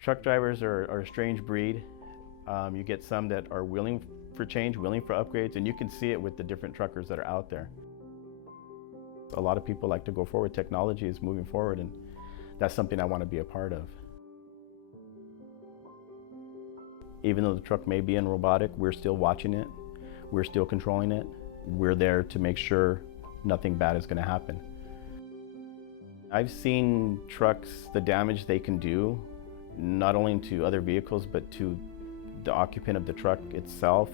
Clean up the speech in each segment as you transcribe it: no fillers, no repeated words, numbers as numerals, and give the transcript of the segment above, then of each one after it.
Truck drivers are a strange breed. You get some that are willing for change, willing for upgrades, and you can see it with the different truckers that are out there. A lot of people like to go forward. Technology is moving forward, and that's something I want to be a part of. Even though the truck may be in robotic, we're still watching it. We're still controlling it. We're there to make sure nothing bad is going to happen. I've seen trucks, the damage they can do, not only to other vehicles, but to the occupant of the truck itself.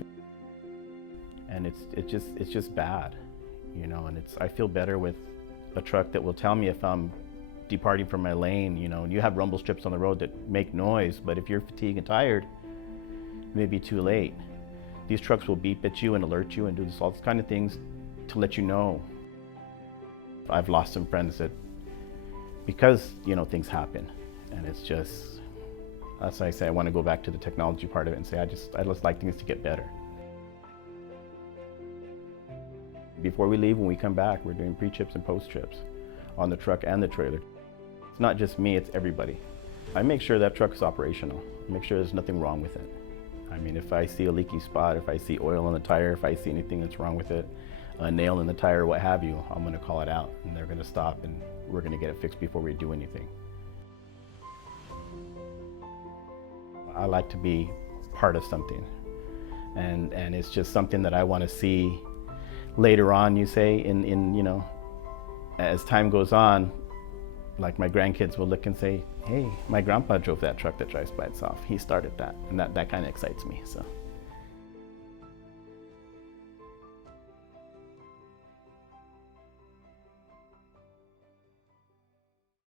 And it's just bad, you know, and I feel better with a truck that will tell me if I'm departing from my lane, you know, and you have rumble strips on the road that make noise, but if you're fatigued and tired, it may be too late. These trucks will beep at you and alert you and do all these kind of things to let you know. I've lost some friends that, because, you know, things happen, and it's just, that's why I say I want to go back to the technology part of it and say I just like things to get better. Before we leave, when we come back, we're doing pre-trips and post-trips on the truck and the trailer. It's not just me, it's everybody. I make sure that truck is operational. I make sure there's nothing wrong with it. I mean, if I see a leaky spot, if I see oil in the tire, if I see anything that's wrong with it, a nail in the tire, what have you, I'm going to call it out, and they're going to stop, and we're going to get it fixed before we do anything. I like to be part of something, and it's just something that I want to see later on, you say, in you know, as time goes on, like my grandkids will look and say, hey, my grandpa drove that truck that drives by itself. He started that, and that kind of excites me. So.